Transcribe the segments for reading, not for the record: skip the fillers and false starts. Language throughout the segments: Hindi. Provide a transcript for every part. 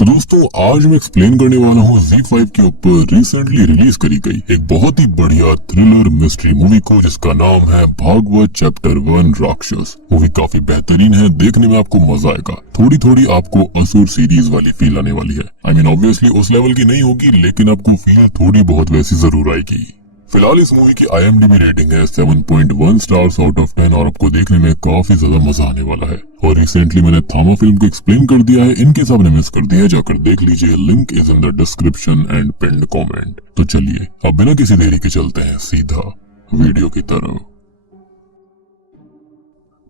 तो दोस्तों आज मैं एक्सप्लेन करने वाला हूँ Z5 के ऊपर रिसेंटली रिलीज करी गई एक बहुत ही बढ़िया थ्रिलर मिस्ट्री मूवी को जिसका नाम है भागवत चैप्टर 1 राक्षस। मूवी काफी बेहतरीन है, देखने में आपको मजा आएगा। थोड़ी थोड़ी आपको असुर सीरीज वाली फील आने वाली है। आई मीन ऑब्वियसली उस लेवल की नहीं होगी, लेकिन आपको फील थोड़ी बहुत वैसी जरूर आएगी। फिलहाल इस मूवी की IMDb रेटिंग है 7.1 स्टार्स आउट ऑफ 10 और आपको देखने में काफी ज्यादा मजा आने वाला है। और रिसेंटली मैंने थामा फिल्म को एक्सप्लेन कर दिया है, इनके सामने मिस कर दिया है, जाकर देख लीजिए, link is in the description and pinned comment. तो चलिए अब बिना किसी देरी के चलते हैं सीधा वीडियो की तरफ।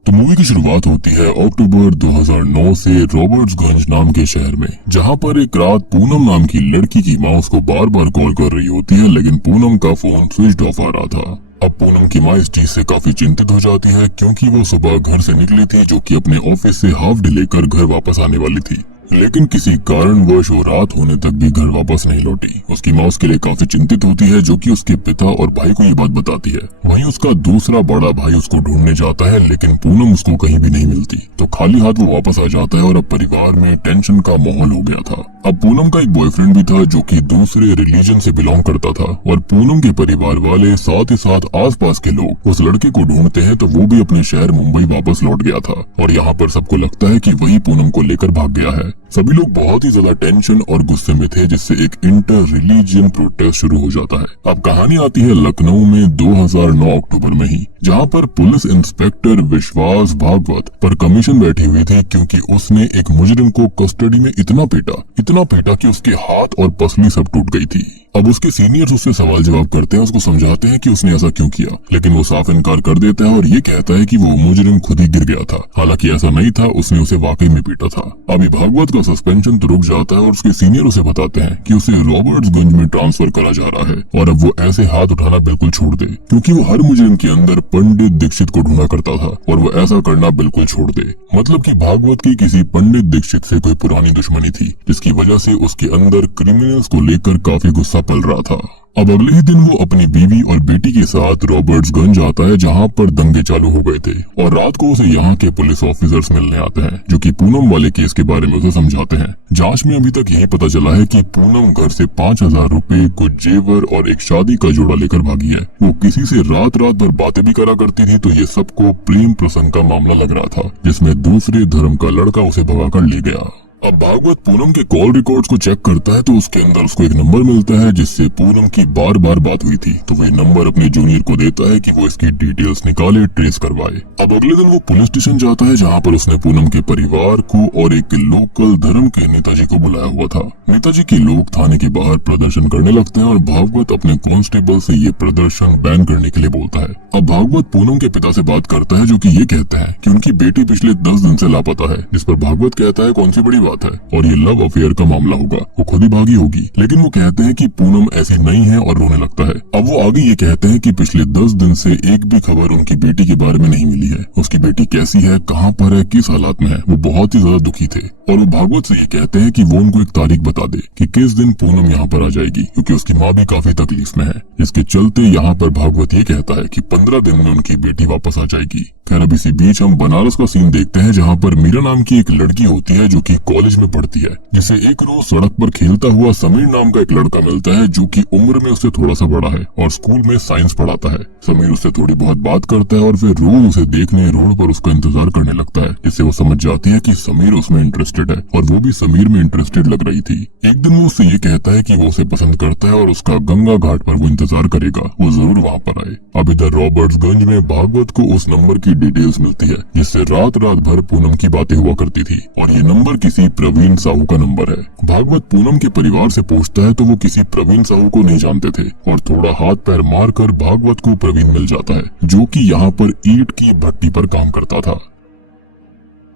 तो मूवी की शुरुआत होती है अक्टूबर 2009 से रॉबर्ट्सगंज नाम के शहर में, जहां पर एक रात पूनम नाम की लड़की की माँ उसको बार बार कॉल कर रही होती है, लेकिन पूनम का फोन स्विच ऑफ आ रहा था। अब पूनम की माँ इस चीज से काफी चिंतित हो जाती है, क्योंकि वो सुबह घर से निकली थी, जो कि अपने ऑफिस से हाफ डे लेकर घर वापस आने वाली थी, लेकिन किसी कारणवश वो रात होने तक भी घर वापस नहीं लौटी। उसकी माँ उसके लिए काफी चिंतित होती है, जो कि उसके पिता और भाई को ये बात बताती है। वहीं उसका दूसरा बड़ा भाई उसको ढूंढने जाता है, लेकिन पूनम उसको कहीं भी नहीं मिलती, तो खाली हाथ वो वापस आ जाता है और अब परिवार में टेंशन का माहौल हो गया था। अब पूनम का एक बॉयफ्रेंड भी था, जो कि दूसरे रिलीजन से बिलोंग करता था, और पूनम के परिवार वाले साथ ही साथ आसपास के लोग उस लड़के को ढूंढते हैं, तो वो भी अपने शहर मुंबई वापस लौट गया था। और यहाँ पर सबको लगता है कि वही पूनम को लेकर भाग गया है। सभी लोग बहुत ही ज्यादा टेंशन और गुस्से में थे, जिससे एक इंटर रिलीजियन प्रोटेस्ट शुरू हो जाता है। अब कहानी आती है लखनऊ में 2009 अक्टूबर में ही, जहाँ पर पुलिस इंस्पेक्टर विश्वास भागवत पर कमीशन बैठी हुई थी, क्योंकि उसने एक मुजरिम को कस्टडी में इतना पीटा कि उसके हाथ और पसली सब टूट गई थी। अब उसके सीनियर्स उससे सवाल जवाब करते हैं, उसको समझाते हैं कि उसने ऐसा क्यों किया, लेकिन वो साफ इनकार कर देता है और ये कहता है कि वो मुजरिम खुद ही गिर गया था। हालांकि ऐसा नहीं था, उसने उसे वाकई में पीटा था। अभी भागवत का सस्पेंशन तो रुक जाता है और उसके सीनियर उसे बताते हैं कि उसे रॉबर्ट्सगंज में ट्रांसफर करा जा रहा है, और अब वो ऐसे हाथ उठाना बिल्कुल छोड़ दे, क्योंकि वो हर मुजरिम के अंदर पंडित दीक्षित को ढूंढा करता था, और वो ऐसा करना बिल्कुल छोड़ दे। मतलब कि भागवत की किसी पंडित दीक्षित से कोई पुरानी दुश्मनी थी, जिसकी वजह से उसके अंदर क्रिमिनल्स को लेकर काफी गुस्सा पल रहा था। अब अगले ही दिन वो अपनी बीवी और बेटी के साथ रॉबर्ट्सगंज आता है, जहां पर दंगे चालू हो गए थे, और रात को उसे यहाँ के पुलिस ऑफिसर्स मिलने आते हैं, जो कि पूनम वाले केस के बारे में उसे समझाते हैं। जांच में अभी तक यही पता चला है कि पूनम घर से 5,000 रुपए, कुछ जेवर और एक शादी का जोड़ा लेकर भागी है। वो किसी से रात भर बातें भी करा करती थी, तो ये सबको प्रेम प्रसंग का मामला लग रहा था, जिसमें दूसरे धर्म का लड़का उसे भगाकर ले गया। अब भागवत पूनम के कॉल रिकॉर्ड्स को चेक करता है, तो उसके अंदर उसको एक नंबर मिलता है जिससे पूनम की बार बार बात हुई थी, तो वह नंबर अपने जूनियर को देता है कि वो इसकी डिटेल्स निकाले, ट्रेस करवाए। अब अगले दिन वो पुलिस स्टेशन जाता है, जहाँ पर उसने पूनम के परिवार को और एक लोकल धर्म के नेताजी को बुलाया हुआ था। नेताजी के लोग थाने के बाहर प्रदर्शन करने लगते हैं, और भागवत अपने कांस्टेबल से ये प्रदर्शन बैन करने के लिए बोलता है। अब भागवत पूनम के पिता से बात करता है, जो कि ये कहते हैं कि उनकी बेटी पिछले 10 दिन से लापता है, जिस पर भागवत कहता है कौन सी बड़ी बात है, और ये लव अफेयर का मामला होगा, वो खुद ही भागी होगी। लेकिन वो कहते हैं कि पूनम ऐसी नहीं है, और रोने लगता है। अब वो आगे ये कहते हैं कि पिछले 10 दिन से एक भी खबर उनकी बेटी के बारे में नहीं मिली है। उसकी बेटी कैसी है, कहाँ पर है, किस हालात में है, वो बहुत ही ज्यादा दुखी थे। और वो भागवत से ये कहते हैं कि वो उनको एक तारीख बता दे कि किस दिन पूनम यहाँ पर आ जाएगी, क्योंकि उसकी माँ भी काफी तकलीफ में है। इसके चलते यहाँ पर भागवत ये कहता है कि 15 दिन में उनकी बेटी वापस आ जाएगी। खैर अब इसी बीच हम बनारस का सीन देखते हैं, जहाँ पर मीरा नाम की एक लड़की होती है, जो कि कॉलेज में पढ़ती है, जिसे एक रोज सड़क पर खेलता हुआ समीर नाम का एक लड़का मिलता है, जो कि उम्र में उससे थोड़ा सा बड़ा है और स्कूल में साइंस पढ़ाता है। समीर उससे थोड़ी बहुत बात करता है और फिर रोज उसे देखने रोड पर उसका इंतजार करने लगता है, जिससे वो समझ जाती है कि समीर उसमें इंटरेस्टेड है, और वो भी समीर में इंटरेस्टेड लग रही थी। एक दिन वो उससे ये कहता है कि वो उसे पसंद करता है और उसका गंगा घाट पर वो इंतजार करेगा, वो जरूर वहाँ पर आए। अब इधर रॉबर्ट्सगंज में भागवत को उस नंबर की डिटेल्स मिलती है, जिससे रात भर पूनम की बातें हुआ करती थी, और ये नंबर किसी प्रवीण साहू का नंबर है। भागवत पूनम के परिवार से पूछता है, तो वो किसी प्रवीण साहू को नहीं जानते थे, और थोड़ा हाथ पैर मारकर भागवत को प्रवीण मिल जाता है, जो कि यहाँ पर ईंट की भट्टी पर काम करता था।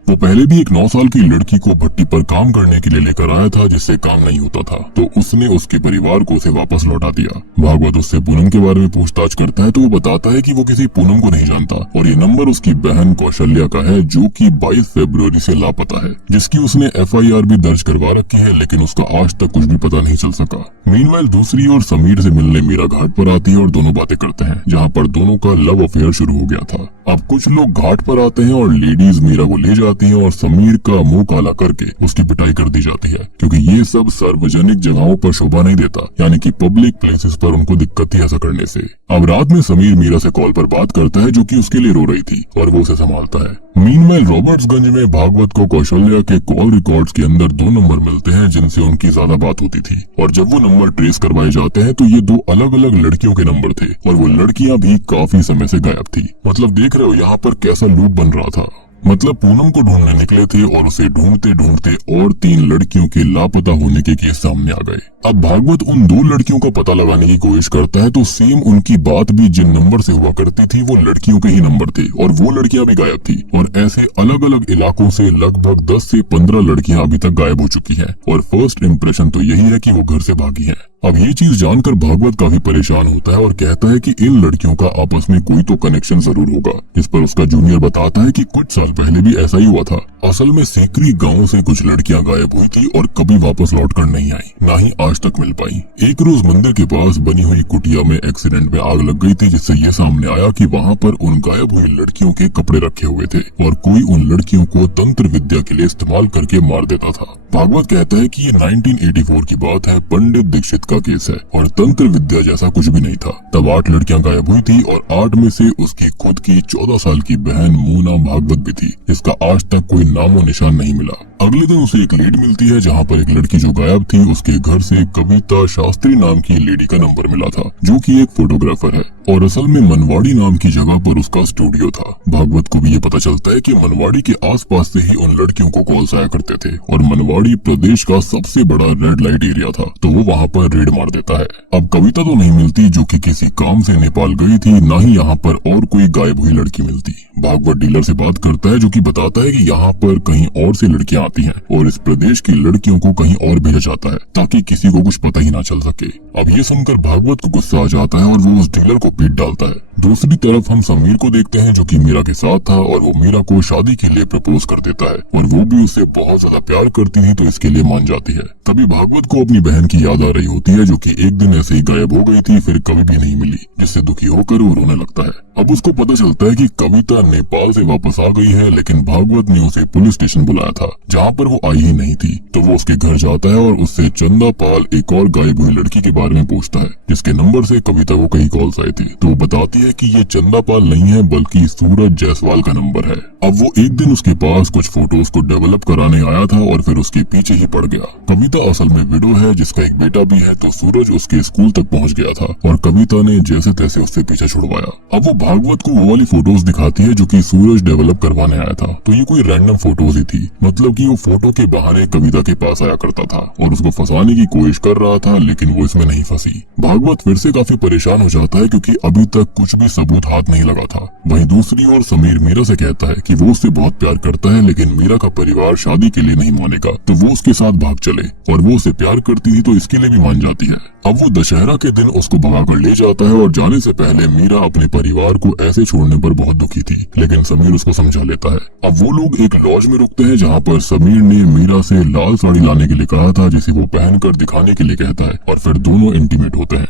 वो पहले भी एक 9 साल की लड़की को भट्टी पर काम करने के लिए लेकर आया था, जिससे काम नहीं होता था, तो उसने उसके परिवार को उसे वापस लौटा दिया। भागवत उससे पूनम के बारे में पूछताछ करता है, तो वो बताता है कि वो किसी पूनम को नहीं जानता, और ये नंबर उसकी बहन कौशल्या का है, जो कि 22 फरवरी से लापता है, जिसकी उसने FIR भी दर्ज करवा रखी है, लेकिन उसका आज तक कुछ भी पता नहीं चल सका। मीनवाइल दूसरी ओर समीर से मिलने मीरा घाट पर आती है और दोनों बातें करते हैं, जहाँ पर दोनों का लव अफेयर शुरू हो गया था। अब कुछ लोग घाट पर आते हैं और लेडीज मीरा को ले जाती हैं और समीर का मुंह काला करके उसकी पिटाई कर दी जाती है, क्योंकि ये सब सार्वजनिक जगहों पर शोभा नहीं देता, यानी कि पब्लिक प्लेसेस पर उनको दिक्कत थी ऐसा करने से। अब रात में समीर मीरा से कॉल पर बात करता है जो कि उसके लिए रो रही थी और वो उसे संभालता है। मीनवाइल रॉबर्ट्सगंज में भागवत को कौशल्या के कॉल रिकॉर्ड्स के अंदर 2 नंबर मिलते हैं जिनसे उनकी ज्यादा बात होती थी, और जब वो नंबर ट्रेस करवाए जाते हैं तो ये 2 अलग अलग लड़कियों के नंबर थे और वो लड़कियां भी काफी समय से गायब थी। मतलब देख रहे हो यहाँ पर कैसा लूप बन रहा था। मतलब पूनम को ढूंढने निकले थे और उसे ढूंढते ढूंढते और 3 लड़कियों के लापता होने के केस सामने आ गए। अब भागवत उन 2 लड़कियों का पता लगाने की कोशिश करता है तो सेम उनकी बात भी जिन नंबर से हुआ करती थी वो लड़कियों के ही नंबर थे और वो लड़कियां भी गायब थी। और ऐसे अलग अलग इलाकों से लगभग 10 से 15 लड़कियां अभी तक गायब हो चुकी हैं और फर्स्ट इम्प्रेशन तो यही है कि वो घर से भागी हैं। अब ये चीज जानकर भागवत काफी परेशान होता है और कहता है कि इन लड़कियों का आपस में कोई तो कनेक्शन जरूर होगा। इस पर उसका जूनियर बताता है कि कुछ साल पहले भी ऐसा ही हुआ था। असल में सीकरी गांव से कुछ लड़कियां गायब हुई थी और कभी वापस लौटकर नहीं आई, ना ही आज तक मिल पाई। एक रोज मंदिर के पास बनी हुई कुटिया में एक्सीडेंट में आग लग गई थी, जिससे ये सामने आया कि वहाँ पर उन गायब हुई लड़कियों के कपड़े रखे हुए थे और कोई उन लड़कियों को तंत्र विद्या के लिए इस्तेमाल करके मार देता था। भागवत कहता है कि ये 1984 की बात है, पंडित दीक्षित का केस है और तंत्र विद्या जैसा कुछ भी नहीं था। तब 8 लड़कियां गायब हुई थी और 8 में से उसकी खुद की 14 साल की बहन मोना भागवत भी थी, जिसका आज तक कोई नामो निशान नहीं मिला। अगले दिन उसे एक लीड मिलती है जहाँ पर एक लड़की जो गायब थी उसके घर से कविता शास्त्री नाम की लेडी का नंबर मिला था, जो कि एक फोटोग्राफर है और असल में मनवाड़ी नाम की जगह पर उसका स्टूडियो था। भागवत को भी ये पता चलता है कि मनवाड़ी के आसपास से ही उन लड़कियों को कॉल्स आया करते थे और मनवाड़ी प्रदेश का सबसे बड़ा रेड लाइट एरिया था, तो वो वहाँ पर रेड मार देता है। अब कविता तो नहीं मिलती जो कि किसी काम से नेपाल गई थी, ना ही यहाँ पर और कोई गायब हुई लड़की मिलती। भागवत डीलर से बात करता है जो कि बताता है कि यहाँ पर कहीं और से लड़कियां आती हैं और इस प्रदेश की लड़कियों को कहीं और भेजा जाता है ताकि किसी को कुछ पता ही ना चल सके। अब ये सुनकर भागवत को गुस्सा आ जाता है और वो उस डीलर को पीट डालता है। दूसरी तरफ हम समीर को देखते हैं जो कि मीरा के साथ था और वो मीरा को शादी के लिए प्रपोज कर देता है और वो भी उससे बहुत ज्यादा प्यार करती थी तो इसके लिए मान जाती है। तभी भागवत को अपनी बहन की याद आ रही होती है जो कि एक दिन ऐसे ही गायब हो गई थी, फिर कभी भी नहीं मिली, जिससे दुखी होकर वो रोने लगता है। अब उसको पता चलता है कि कविता नेपाल से वापस आ गई है, लेकिन भागवत ने उसे पुलिस स्टेशन बुलाया था जहाँ पर वो आई ही नहीं थी। तो वो उसके घर जाता है और उससे चंदा पाल एक और गायब हुई लड़की के बारे में पूछता है जिसके नंबर से कविता को कई कॉल्स आई थी। तो वो बताती है कि ये चंदा पाल नहीं है बल्कि सूरज जायसवाल का नंबर है। अब वो एक दिन उसके पास कुछ फोटोज को डेवलप कराने आया था और फिर उसके पीछे ही पड़ गया। कविता असल में विडो है जिसका एक बेटा भी है, तो सूरज उसके स्कूल तक पहुंच गया था और कविता ने जैसे तैसे उससे पीछे छुड़वाया। अब वो भागवत को वो वाली फोटोज दिखाती है जो कि सूरज डेवलप करवाने आया था, तो ये कोई रैंडम फोटोज ही थी। मतलब कि वो फोटो के बहाने कविता के पास आया करता था और उसको फंसाने की कोशिश कर रहा था, लेकिन वो इसमें नहीं फंसी। भागवत फिर से काफी परेशान हो जाता है क्योंकि अभी तक कुछ भी सबूत हाथ नहीं लगा था। वहीं दूसरी ओर समीर मीरा से कहता है कि वो उससे बहुत प्यार करता है, लेकिन मीरा का परिवार शादी के लिए नहीं मानेगा, तो वो उसके साथ भाग चले और वो उसे प्यार करती थी तो इसके लिए भी मान जाती है। अब वो दशहरा के दिन उसको भगाकर ले जाता है और जाने से पहले मीरा अपने परिवार को ऐसे छोड़ने पर बहुत दुखी थी, लेकिन समीर उसको समझा लेता है। अब वो लोग एक लॉज में रुकते हैं जहाँ पर समीर ने मीरा से लाल साड़ी लाने के लिए कहा था जिसे वो पहनकर दिखाने के लिए कहता है और फिर दोनों इंटीमेट होते हैं।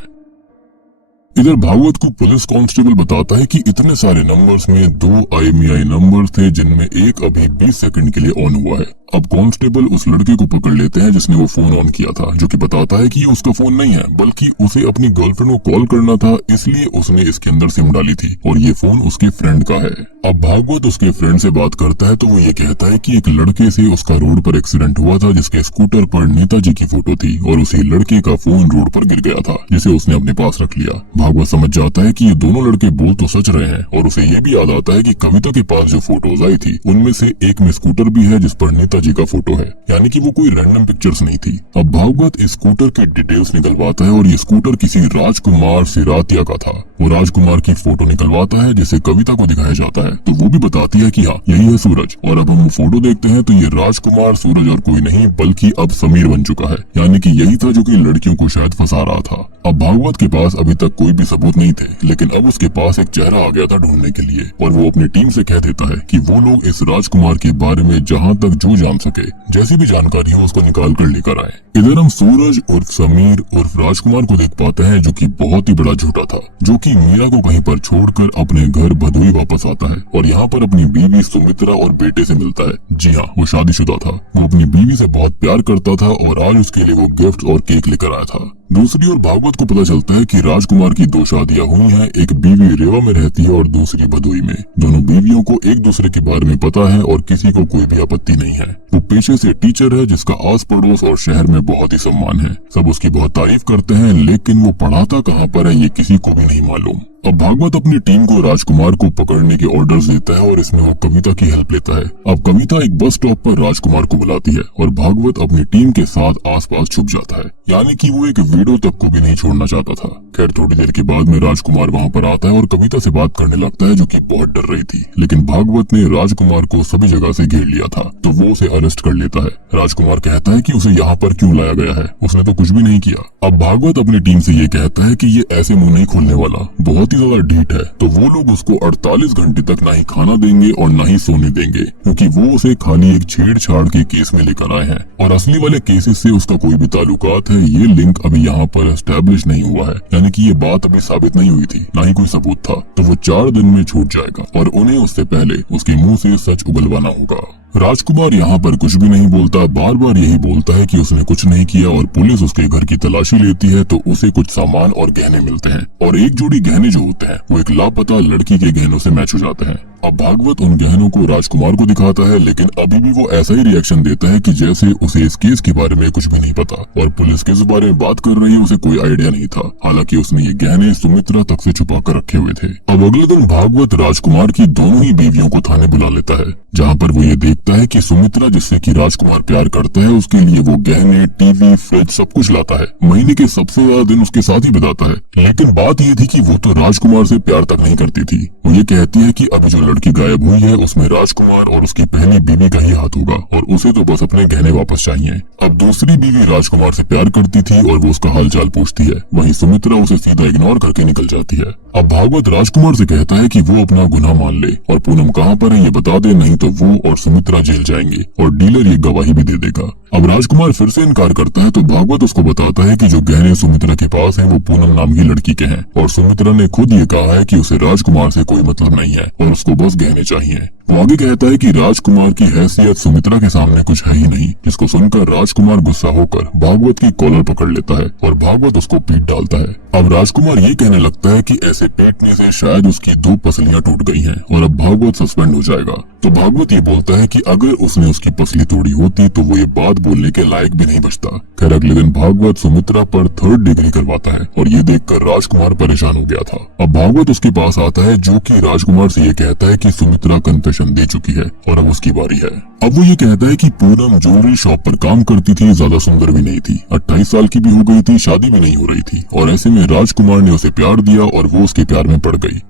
इधर भागवत को पुलिस कांस्टेबल बताता है कि इतने सारे नंबर्स में 2 IMEI नंबर थे जिनमें एक अभी 20 सेकंड के लिए ऑन हुआ है। अब कांस्टेबल उस लड़के को पकड़ लेते हैं जिसने वो फोन ऑन किया था, जो कि बताता है कि ये उसका फोन नहीं है बल्कि उसे अपनी गर्लफ्रेंड को कॉल करना था, इसलिए उसने इसके अंदर सिम डाली थी और ये फोन उसके फ्रेंड का है। अब भागवत उसके फ्रेंड से बात करता है तो वो ये कहता है कि एक लड़के से उसका रोड पर एक्सीडेंट हुआ था जिसके स्कूटर पर नेताजी की फोटो थी और उसी लड़के का फोन रोड पर गिर गया था जिसे उसने अपने पास रख लिया। भागवत समझ जाता है कि ये दोनों लड़के बोल तो सच रहे हैं और उसे ये भी याद आता है कि कविता के पास जो फोटोज आई थी उनमें से एक में स्कूटर भी है जिस पर नेताजी का फोटो है, यानी कि वो कोई रैंडम पिक्चर्स नहीं थी। अब भागवत इस स्कूटर के डिटेल्स निकलवाता है और ये स्कूटर किसी राजकुमार सिरातिया का था। वो राजकुमार की फोटो निकलवाता है जिसे कविता को दिखाया जाता है, तो वो भी बताती है कि हाँ यही है सूरज। और अब हम वो फोटो देखते हैं तो ये राजकुमार सूरज और कोई नहीं बल्कि अब समीर बन चुका है, यानी कि यही था जो कि लड़कियों को शायद फंसा रहा था। अब भागवत के पास अभी तक कोई भी सबूत नहीं थे, लेकिन अब उसके पास एक चेहरा आ गया था ढूंढने के लिए और वो अपनी टीम से कह देता है कि वो लोग इस राजकुमार के बारे में जहाँ तक जो जान सके। जैसी भी जानकारी हो उसको निकाल कर लेकर आए। इधर हम सूरज उर्फ समीर उर्फ राजकुमार को देख पाते हैं, जो कि बहुत ही बड़ा झूठा था, जो कि मीरा को कहीं पर छोड़कर अपने घर भदोई वापस आता है और यहाँ पर अपनी बीवी सुमित्रा और बेटे से मिलता है। जी हाँ, वो शादीशुदा था। वो अपनी बीवी से बहुत प्यार करता था और आज उसके लिए वो गिफ्ट और केक लेकर आया था। दूसरी ओर भागवत को पता चलता है कि राजकुमार की 2 शादियां हुई हैं। एक बीवी रेवा में रहती है और दूसरी भदोई में। दोनों बीवियों को एक दूसरे के बारे में पता है और किसी को कोई भी आपत्ति नहीं है। वो पेशे से टीचर है, जिसका आस पड़ोस और शहर में बहुत ही सम्मान है। सब उसकी बहुत तारीफ करते हैं, लेकिन वो पढ़ाता कहाँ पर है ये किसी को भी नहीं मालूम। अब भागवत अपनी टीम को राजकुमार को पकड़ने के ऑर्डर्स देता है और इसमें वो कविता की हेल्प लेता है। अब कविता एक बस स्टॉप पर राजकुमार को बुलाती है और भागवत अपनी टीम के साथ आसपास छुप जाता है, यानी कि वो एक वीडियो तक को भी नहीं छोड़ना चाहता था। खैर थोड़ी देर के बाद में राजकुमार वहाँ पर आता है और कविता से बात करने लगता है, जो कि बहुत डर रही थी। लेकिन भागवत ने राजकुमार को सभी जगह से घेर लिया था, तो वो उसे अरेस्ट कर लेता है। राजकुमार कहता है कि उसे यहाँ पर क्यों लाया गया है, उसने तो कुछ भी नहीं किया। अब भागवत अपनी टीम से ये कहता है कि ये ऐसे मुंह नहीं खोलने वाला, बहुत ही ज्यादा ढीठ है, तो वो लोग उसको 48 घंटे तक ना ही खाना देंगे और ना ही सोने देंगे, क्योंकि वो उसे खाली एक छेड़छाड़ के केस में लेकर आए हैं और असली वाले केसेस से उसका कोई भी ताल्लुकात है ये लिंक अभी यहाँ पर एस्टेब्लिश नहीं हुआ है, यानी कि ये बात अभी साबित नहीं हुई थी, ना ही कोई सबूत था। तो वो 4 दिन में छूट जाएगा और उन्हें उससे पहले उसके मुंह से सच उगलवाना होगा। राजकुमार यहाँ पर कुछ भी नहीं बोलता, बार बार यही बोलता है कि उसने कुछ नहीं किया और पुलिस उसके घर की तलाशी लेती है तो उसे कुछ सामान और गहने मिलते हैं और एक जोड़ी गहने जो होते हैं वो एक लापता लड़की के गहनों से मैच हो जाते हैं। अब भागवत उन गहनों को राजकुमार को दिखाता है, लेकिन अभी भी वो ऐसा ही रिएक्शन देता है कि जैसे उसे इस केस के बारे में कुछ भी नहीं पता और पुलिस किस बारे में बात कर रही है उसे कोई आइडिया नहीं था। हालांकि उसने ये गहने सुमित्रा तक से छुपा कर रखे हुए थे। अब अगले दिन भागवत राजकुमार की दोनों ही बीवियों को थाने बुला लेता है, जहाँ पर वो ये देखता है कि सुमित्रा जिससे कि राजकुमार प्यार करता है उसके लिए वो गहने, टीवी, फ्रिज सब कुछ लाता है। महीने के सबसे ज्यादा दिन उसके साथ ही बिताता है। लेकिन बात ये थी कि वो तो राजकुमार से प्यार तक नहीं करती थी। वो ये कहती है कि अभी जो लड़की गायब हुई है उसमें राजकुमार और उसकी पहली बीवी का ही हाथ होगा और उसे तो बस अपने गहने वापस चाहिए। अब दूसरी बीवी राजकुमार से प्यार करती थी और वो उसका हालचाल पूछती है, वहीं सुमित्रा उसे सीधा इग्नोर करके निकल जाती है। अब भागवत राजकुमार से कहता है कि वो अपना गुनाह मान ले और पूनम कहाँ पर है ये बता दे, नहीं तो वो और सुमित्रा जेल जाएंगे और डीलर ये गवाही भी दे देगा। अब राजकुमार फिर से इनकार करता है तो भागवत उसको बताता है कि जो गहने सुमित्रा के पास है वो पूनम नाम की लड़की के हैं और सुमित्रा ने खुद ये कहा है कि उसे राजकुमार से कोई मतलब नहीं है और उसको बस गहने चाहिए। वो आगे कहता है कि राजकुमार की हैसियत सुमित्रा के सामने कुछ है ही नहीं, जिसको सुनकर राजकुमार गुस्सा होकर भागवत की कॉलर पकड़ लेता है और भागवत उसको पीट डालता है। अब राजकुमार ये कहने लगता है कि ऐसे पीटने से शायद उसकी 2 पसलियां टूट गई हैं और अब भागवत सस्पेंड हो जाएगा। तो भागवत ये बोलता है कि अगर उसने उसकी पसली तोड़ी होती तो वो ये बात बोलने के लायक भी नहीं बचता। खैर अगले दिन भागवत सुमित्रा पर 3rd डिग्री करवाता है और ये देखकर राजकुमार परेशान हो गया था। अब भागवत उसके पास आता है, जो कि राजकुमार से ये कहता है कि सुमित्रा कन्फेशन दे चुकी है और अब उसकी बारी है। अब वो ये कहता है कि पूनम ज्वेलरी शॉप पर काम करती थी, ज्यादा सुंदर भी नहीं थी, 28 साल की भी हो गई थी, शादी भी नहीं हो रही थी और ऐसे में राजकुमार ने उसे प्यार दिया और वो उसके प्यार में पड़ गई।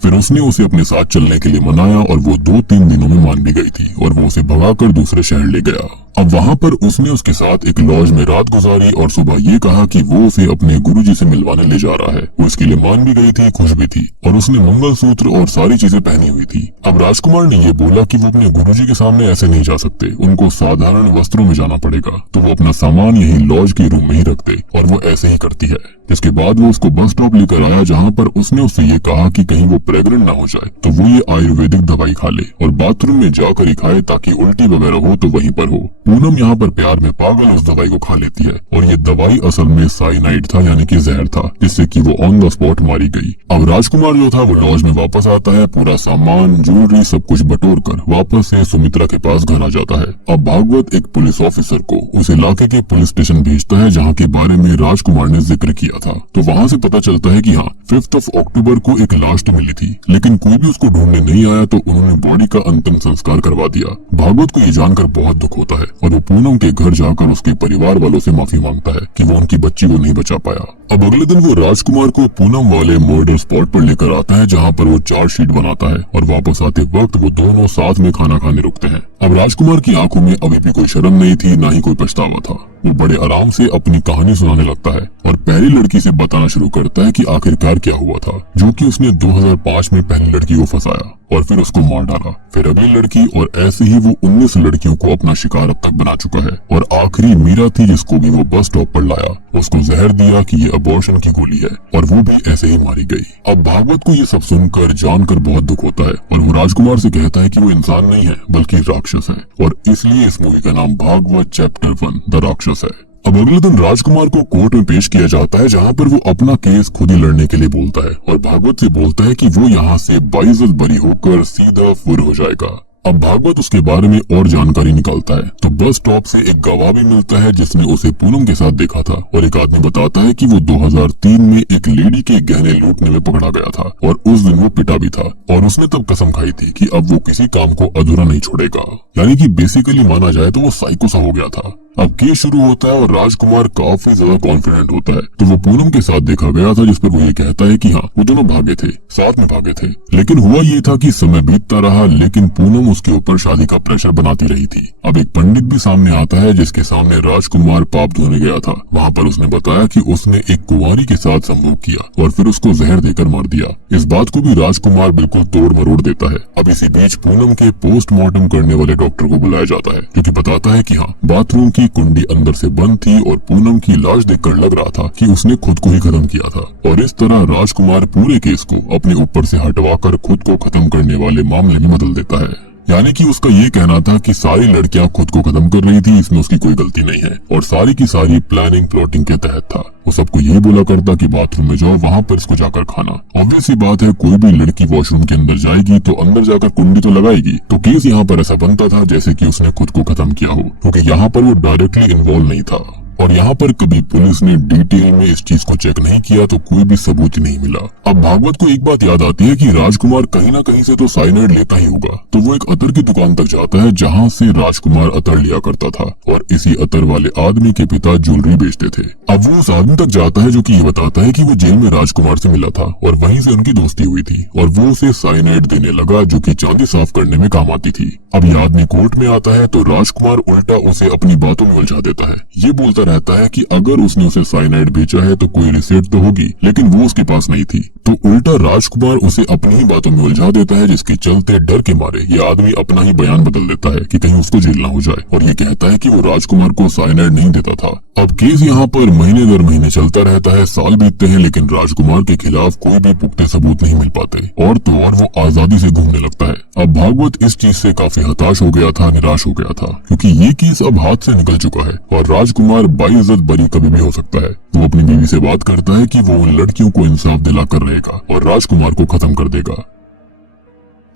फिर उसने उसे अपने साथ चलने के लिए मनाया और वो 2-3 दिनों में मान भी गई थी और वो उसे भगाकर दूसरे शहर ले गया। अब वहाँ पर उसने उसके साथ एक लॉज में रात गुजारी और सुबह ये कहा कि वो उसे अपने गुरुजी से मिलवाने ले जा रहा है। वो इसके लिए मान भी गई थी, खुश भी थी और उसने मंगलसूत्र और सारी चीजें पहनी हुई थी। अब राजकुमार ने ये बोला कि वो अपने गुरुजी के सामने ऐसे नहीं जा सकते, उनको साधारण वस्त्रों में जाना पड़ेगा, तो वो अपना सामान यही लॉज के रूम में ही रख दे और वो ऐसे ही करती है। जिसके बाद वो उसको बस स्टॉप लेकर आया, जहाँ पर उसने उससे ये कहा कि कहीं वो प्रेग्नेंट ना हो जाए तो वो ये आयुर्वेदिक दवाई खा ले और बाथरूम में जाकर ही खाए ताकि उल्टी वगैरह हो तो वहीं पर हो। पूनम यहाँ पर प्यार में पागल उस दवाई को खा लेती है और ये दवाई असल में साइनाइड था, यानी कि जहर था, जिससे कि वो ऑन द स्पॉट मारी गई। अब राजकुमार जो था वो लॉज में वापस आता है, पूरा सामान, ज्वेलरी सब कुछ बटोर कर वापस से सुमित्रा के पास घर आ जाता है। अब भागवत एक पुलिस ऑफिसर को उस इलाके के पुलिस स्टेशन भेजता है जहाँ के बारे में राजकुमार ने जिक्र किया था। तो वहाँ से पता चलता है कि हाँ 5 अक्टूबर को एक लाश मिली थी, लेकिन कोई भी उसको ढूंढने नहीं आया तो उन्होंने बॉडी का अंतिम संस्कार करवा दिया। भागवत को ये जानकर बहुत दुख होता है और वो पूनम के घर जाकर उसके परिवार वालों से माफी मांगता है कि वो उनकी बच्ची को नहीं बचा पाया। अब अगले दिन वो राजकुमार को पूनम वाले मर्डर स्पॉट पर लेकर आता है, जहाँ पर वो चार्जशीट बनाता है और वापस आते वक्त वो दोनों साथ में खाना खाने रुकते हैं। अब राजकुमार की आंखों में अभी भी कोई शर्म नहीं थी, ना ही कोई पछतावा था। वो बड़े आराम से अपनी कहानी सुनाने लगता है और पहली लड़की से बताना शुरू करता है कि आखिरकार क्या हुआ था, जो कि उसने 2005 में पहली लड़की को फंसाया और फिर उसको मार डाला, फिर अगली लड़की, और ऐसे ही वो 19 लड़कियों को अपना शिकार अब तक बना चुका है। और आखिरी मीरा थी जिसको भी वो बस स्टॉप पर लाया, उसको जहर दिया कि ये अबॉर्शन की गोली है, और वो भी ऐसे ही मारी गई। अब भागवत को ये सब सुनकर जानकर बहुत दुख होता है और वो राजकुमार से कहता है कि वो इंसान नहीं है बल्कि राक्षस है, और इसलिए इस मूवी का नाम भागवत चैप्टर 1 द राक्षस है। अब अगले दिन राजकुमार को कोर्ट में पेश किया जाता है, जहाँ पर वो अपना केस खुद ही लड़ने के लिए बोलता है और भागवत से बोलता है कि वो यहाँ से बाइज्जत बरी होकर सीधा फुर हो जाएगा। अब भागवत उसके बारे में और जानकारी निकालता है तो बस स्टॉप से एक गवाह भी मिलता है जिसने उसे पूनम के साथ देखा था, और एक आदमी बताता है कि वो 2003 में एक लेडी के गहने लूटने में पकड़ा गया था और उस दिन वो पिटा भी था, और उसने तब कसम खाई थी कि अब वो किसी काम को अधूरा नहीं छोड़ेगा। यानी कि बेसिकली माना जाए तो वो साइको सा हो गया था। अब केस शुरू होता है और राजकुमार काफी ज्यादा कॉन्फिडेंट होता है, तो वो पूनम के साथ देखा गया था, जिस पर वो ये कहता है कि हाँ वो दोनों भागे थे, साथ में भागे थे। लेकिन हुआ ये था कि समय बीतता रहा, लेकिन पूनम उसके ऊपर शादी का प्रेशर बनाती रही थी। अब एक पंडित भी सामने आता है जिसके सामने राजकुमार पाप धोने गया था। वहाँ पर उसने बताया कि उसने एक कुंवारी के साथ संभोग किया और फिर उसको जहर देकर मार दिया। इस बात को भी राजकुमार बिल्कुल तोड़ मरोड़ देता है। अब इसी बीच पूनम के पोस्टमार्टम करने वाले डॉक्टर को बुलाया जाता है, जो कि बताता है कि हाँ बाथरूम की कुंडी अंदर से बंद थी और पूनम की लाश देखकर लग रहा था कि उसने खुद को ही खत्म किया था। और इस तरह राजकुमार पूरे केस को अपने ऊपर से हटवाकर खुद को खत्म करने वाले मामले में बदल देता है। यानी कि उसका ये कहना था कि सारी लड़कियां खुद को खत्म कर रही थी, इसमें उसकी कोई गलती नहीं है, और सारी की सारी प्लानिंग प्लॉटिंग के तहत था। वो सबको यही बोला करता कि बाथरूम में जाओ, वहाँ पर इसको जाकर खाना। ऑब्वियस सी बात है, कोई भी लड़की वॉशरूम के अंदर जाएगी तो अंदर जाकर कुंडी तो लगाएगी। तो केस यहाँ पर ऐसा बनता था जैसे कि उसने खुद को खत्म किया हो, क्योंकि यहाँ पर वो डायरेक्टली इन्वॉल्व नहीं था। और यहाँ पर कभी पुलिस ने डिटेल में इस चीज को चेक नहीं किया तो कोई भी सबूत नहीं मिला। अब भागवत को एक बात याद आती है कि राजकुमार कहीं ना कहीं से तो साइनाइड लेता ही होगा, तो वो एक अतर की दुकान तक जाता है जहाँ से राजकुमार अतर लिया करता था, और इसी अतर वाले आदमी के पिता ज्वेलरी बेचते थे। अब वो उस आदमी तक जाता है जो कि ये बताता है कि वो जेल में राजकुमार से मिला था और वहीं से उनकी दोस्ती हुई थी, और वो उसे साइनाइड देने लगा जो कि चांदी साफ करने में काम आती थी। अब ये आदमी कोर्ट में आता है तो राजकुमार उल्टा उसे अपनी बातों में उलझा देता है। ये बोलता रहता है कि अगर उसने उसे साइनाइड बेचा है तो कोई रिसीट तो होगी, लेकिन वो उसके पास नहीं थी। तो उल्टा राजकुमार उसे अपनी ही बातों में उलझा देता है, जिसके चलते डर के मारे ये आदमी अपना ही बयान बदल देता है कि कहीं उसको जेल ना हो जाए, और ये कहता है कि वो राजकुमार को साइनाइड नहीं देता था। अब केस यहाँ पर महीने दर महीने चलता रहता है, साल बीतते हैं, लेकिन राजकुमार के खिलाफ कोई भी पुख्ते सबूत नहीं मिल पाते, और तो और वो आजादी से घूमने लगता है। अब भागवत इस चीज से काफी हताश हो गया था, निराश हो गया था, क्योंकि ये केस अब हाथ से निकल चुका है और राजकुमार बाइज्जत बरी कभी भी हो सकता है। वो अपनी बीवी से बात करता है कि वो उन लड़कियों को इंसाफ दिलाकर रहेगा और राजकुमार को खत्म कर देगा।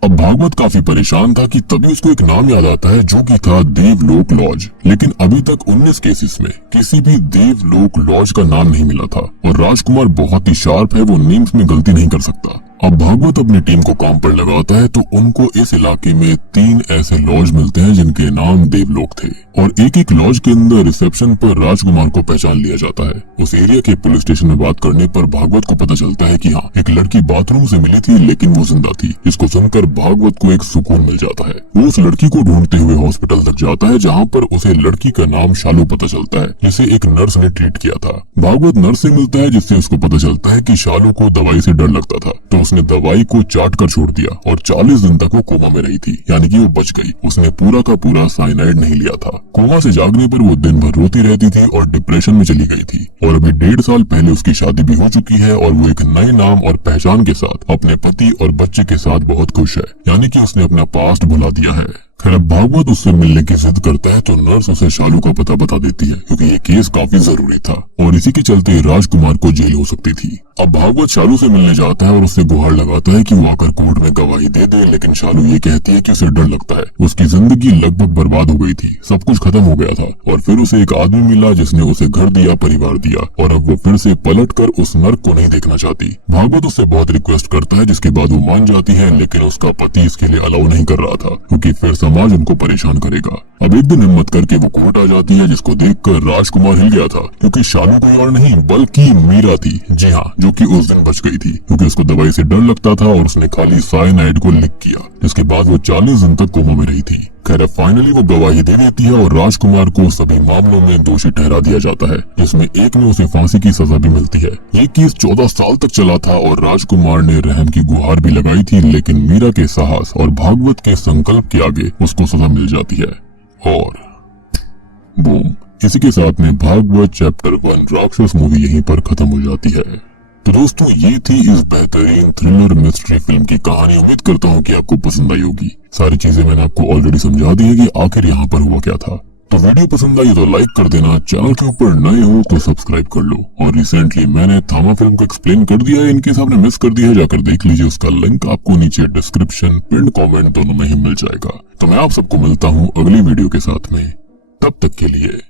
अब भागवत काफी परेशान था कि तभी उसको एक नाम याद आता है जो कि था देवलोक लॉज। लेकिन अभी तक 19 केसेस में किसी भी देवलोक लॉज का नाम नहीं मिला था, और राजकुमार बहुत ही शार्प है, वो नेम्स में गलती नहीं कर सकता। अब भागवत अपनी टीम को काम पर लगाता है तो उनको इस इलाके में 3 ऐसे लॉज मिलते हैं जिनके नाम देवलोक थे, और एक एक लॉज के अंदर रिसेप्शन पर राजकुमार को पहचान लिया जाता है। उस एरिया के पुलिस स्टेशन में बात करने पर भागवत को पता चलता है कि हाँ एक लड़की बाथरूम से मिली थी लेकिन वो जिंदा थी। इसको सुनकर भागवत को एक सुकून मिल जाता है। वो उस लड़की को ढूंढते हुए हॉस्पिटल तक जाता है जहाँ पर उसे लड़की का नाम शालू पता चलता है, जिसे एक नर्स ने ट्रीट किया था। भागवत नर्स से मिलता है जिससे उसको पता चलता है कि शालू को दवाई से डर लगता था, तो उसने दवाई को चाट कर छोड़ दिया और 40 दिन तक वो कोमा में रही थी, यानी कि वो बच गई। उसने पूरा का पूरा साइनाइड नहीं लिया था। कोमा से जागने पर वो दिन भर रोती रहती थी और डिप्रेशन में चली गई थी, और अभी 1.5 साल पहले उसकी शादी भी हो चुकी है और वो एक नए नाम और पहचान के साथ अपने पति और बच्चे के साथ बहुत खुश है, यानी कि उसने अपना पास्ट भुला दिया है। खैर अब भागवत उससे मिलने की जिद करता है तो नर्स उसे शालू का पता बता देती है, क्योंकि ये केस काफी जरूरी था और इसी के चलते राजकुमार को जेल हो सकती थी। अब भागवत शालू से मिलने जाता है और उससे गुहार लगाता है कि वो आकर कोर्ट में गवाही दे दे, लेकिन शालू ये कहती है कि उसे डर लगता है। उसकी जिंदगी लगभग बर्बाद हो गई थी, सब कुछ खत्म हो गया था, और फिर उसे एक आदमी मिला जिसने उसे घर दिया, परिवार दिया, और अब वो फिर से पलट कर उस नर्क को नहीं देखना चाहती। भागवत उससे बहुत रिक्वेस्ट करता है जिसके बाद वो मान जाती है, लेकिन उसका पति इसके लिए अलाउ नहीं कर रहा था क्योंकि फिर समाज उनको परेशान करेगा। अब एक दिन हिम्मत करके वो कोर्ट आ जाती है, जिसको देखकर राजकुमार हिल गया था, क्योंकि शालू कोई और नहीं बल्कि मीरा थी। जी हाँ, जो कि उस दिन बच गई थी क्योंकि उसको दवाई से डर लगता था और उसने खाली साइनाइड को लिक किया, जिसके बाद वो 40 दिन तक कोमा में रही थी। खैर फाइनली वो गवाही दे देती है और राजकुमार को सभी मामलों में दोषी ठहरा दिया जाता है, जिसमें एक में उसे फांसी की सजा भी मिलती है। ये केस 14 साल तक चला था और राजकुमार ने रहम की गुहार भी लगाई थी, लेकिन मीरा के साहस और भागवत के संकल्प के आगे उसको सजा मिल जाती है। और बूम, इसी के साथ में भागवत चैप्टर 1 राक्षस मूवी यहीं पर खत्म हो जाती है। तो दोस्तों ये थी इस बेहतरीन थ्रिलर मिस्ट्री फिल्म की कहानी। उम्मीद करता हूँ कि आपको पसंद आई होगी। सारी चीजें मैंने आपको ऑलरेडी समझा दी है कि आखिर यहाँ पर हुआ क्या था। तो वीडियो पसंद आई तो लाइक कर देना, चैनल के ऊपर नए हो तो सब्सक्राइब कर लो। और रिसेंटली मैंने थामा फिल्म को एक्सप्लेन कर दिया है, इनकेस आपने मिस कर दिया है जाकर देख लीजिए, उसका लिंक आपको नीचे डिस्क्रिप्शन पिन कमेंट दोनों में ही मिल जाएगा। तो मैं आप सबको मिलता हूँ अगली वीडियो के साथ में, तब तक के लिए